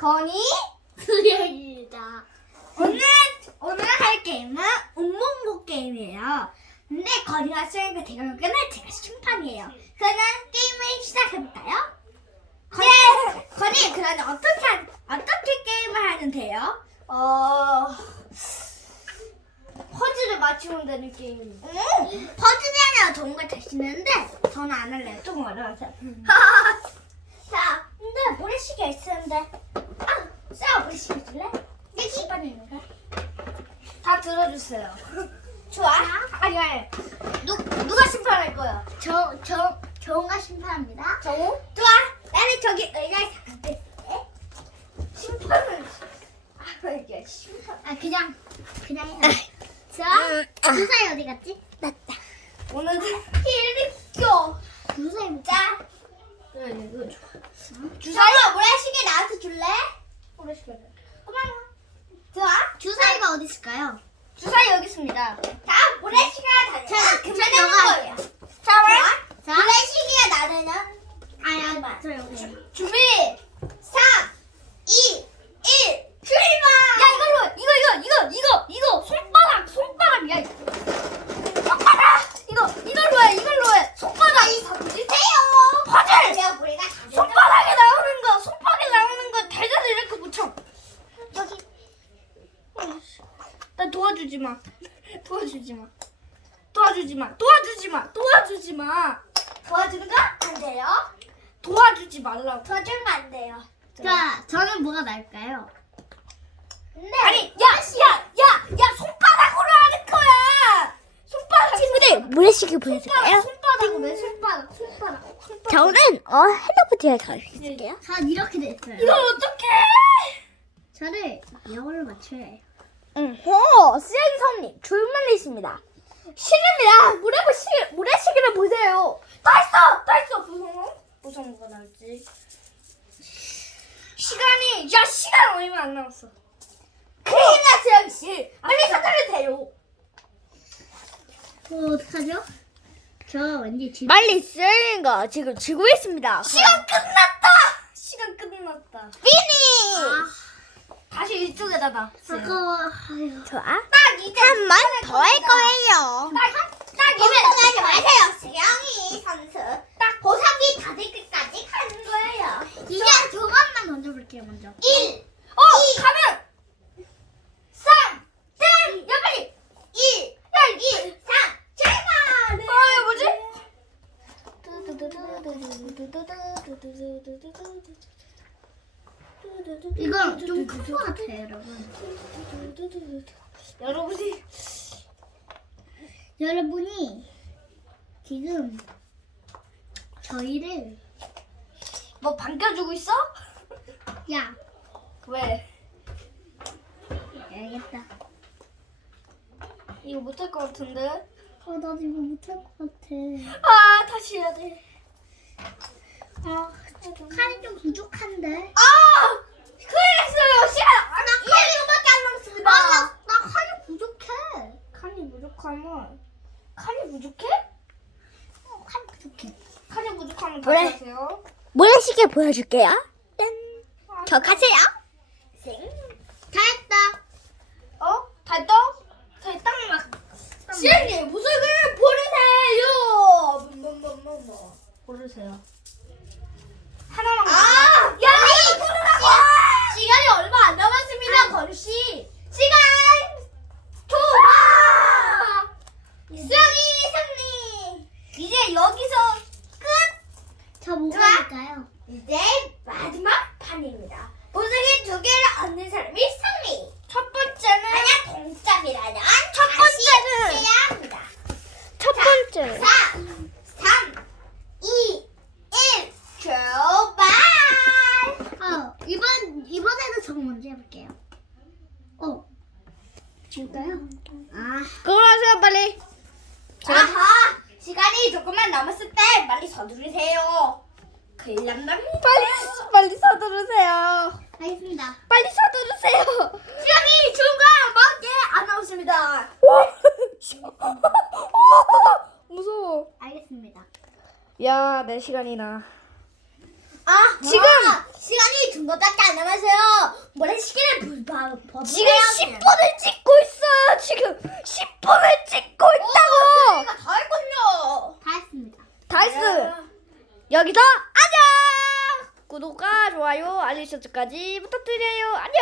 건이 수영이다. 오늘 오늘 할 게임은 운몽복 게임이에요. 근데 건이가 수영이가 대결은 제가 심판이에요. 그러면 게임을 시작해볼까요? 건이 건이 그러면 어떻게 하- 어떻게 게임을 하면 돼요? 어 퍼즐을 맞추면 되는 게임입니다. 응. 퍼즐이 아니라 좋은 걸 대신했는데 저는 안 할래요. 조금 어려워서. 자, 근데 모래시계 있었는데 아, 자 모래시계 줄래? 내 신발입니다. 다 들어주세요. 좋아? 아니 아니. 누 누가 심판할 거야? 저, 저, 정가 심판합니다. 정우? 좋아. 나는 저기 의자에 앉을게. 심판을. 아 이게 심판. 아, 그냥, 그냥 해. 자, 주사위 어디 갔지? 맞다. 오늘은 일리껴. 주사위 자. 그래 이거 좋아. 주사위 모래시계 나한테 줄래? 모래시계. 고마워. 좋아. 주사위가 어디 있을까요? 주사위 여기 있습니다. 자, 모래시계가 다녀. 자, 자, 너가 거예요. 자, 봐. 자. 모래시계가 나르면 아, 아, 저 여기. 준비. 3, 2, 1, 출발. 야, 이걸로 이거 이거 이거 이거 이거 손바닥 손바닥 야. 손바닥. 이거 이걸로 해 이걸로 해. 손바닥. 더 주세요. 퍼즐. 제가 모래가 손바닥에 나오는 거 손바닥에 나오는 거 대자로 이렇게 붙여. 여기. 나 도와주지 마. 도와주지 마. 도와주지 마. 도와주지 마. 도와주지 마. 도와주는 거안 돼요. 도와주지 말라고. 도와주면 안 돼요. 자, 저는 뭐가 나을까요? 네. 아니, 야, 야, 야, 야, 손바닥으로 하는 거야. 손바닥. 친구들 모래시계 손바닥, 보여줄까요? 손바닥으로 해, 손바닥, 손바닥, 손바닥. 저는 어 핸드폰에 가르쳐줄게요. 전 이렇게 됐어요. 이걸 어떻게? 저를 영어를 맞춰야 해요. 응. 어, 수영선님 줄말리십니다. 싫습니다. 모래시계, 모래시계를 보세요. 다 했어, 다 했어. 무서워? 무서운 거 나올지. 시간이, 야, 시간 얼마 안 남았어. 큰일 났어요, 씨. 빨리 사달을 돼요. 어, 어떡하죠? 저 왠지 지 빨리 쓰는 거 지금 지고 있습니다. 시간 끝났다. 시간 끝났다. 피니. 아, 다시 이쪽에다 놔. 아까워. 좋아. 딱 이제 한번 더 할 거예요. 딱 걱정하지 마세요, 수영이 선수. 딱 보상이 다 될 때까지 가는 거예요. 이제 저것만 던져볼게요, 먼저. 1, 어, 가면 3, 땡, 야 빨리 1, 야 2, 3, 출발. 아, 이거 뭐지? 이건 좀 큰 것 같아요, 여러분. 여러분이 여러분이 지금 저희를 뭐 반겨주고 있어? 야, 왜? 알겠다. 이거 못할 것 같은데? 어, 나 이거 못할 것 같아. 아, 다시 해야 돼. 아, 칼이 좀 부족한데. 아! 큰일 났어요. 시간 아, 나 1분밖에 안 남았습니다. 아, 나, 나 칼이 부족해. 칸이 부족하면 칸이 부족해? 어, 칼이 부족해. 칸이 부족하면 그래. 다시 하세요. 모래시계 보여줄게요. 짠. 아, 저 가세요. 쌩. 다 했다. 어? 다 했다? 다 했다? 막. 시연님 무속을 버리세요. 뭐뭐뭐뭐 버리세요. 하나만. 아, 야, 이거 부르라고. 시간이 얼마 안 남았습니다, 건우 씨. 시간 초과. 수영이 승리. 이제 여기서 끝. 저 뭐가. 될까요? 이제 마지막 판입니다. 보석이 두 개를 얻는 사람이 승리. 첫 번째는 만약 동점이라면 첫 번째는 해야 합니다. 첫 번째. 4, 3, 2, 1, 출발! 어, 이번, 이번에는 저 먼저 해볼게요. 어. 뭘까요? 아, 그걸 하세요 빨리. 아하! 시간이 조금만 남았을 때 빨리 서두르세요. 큰일 납니다. 빨리 빨리 서두르세요. 알겠습니다. 빨리 서두르세요. 시간이 중간밖에 안 나왔습니다. 무서워. 알겠습니다. 야, 내 시간이나. 아 지금! 아, 시간이 중간밖에 안 남았어요. 모래시계를 불 봐. 지금 10분을 찍고 있어. 지금 10분을 찍고 있다. 여기서 안녕! 구독과 좋아요, 알림 설정까지 부탁드려요. 안녕!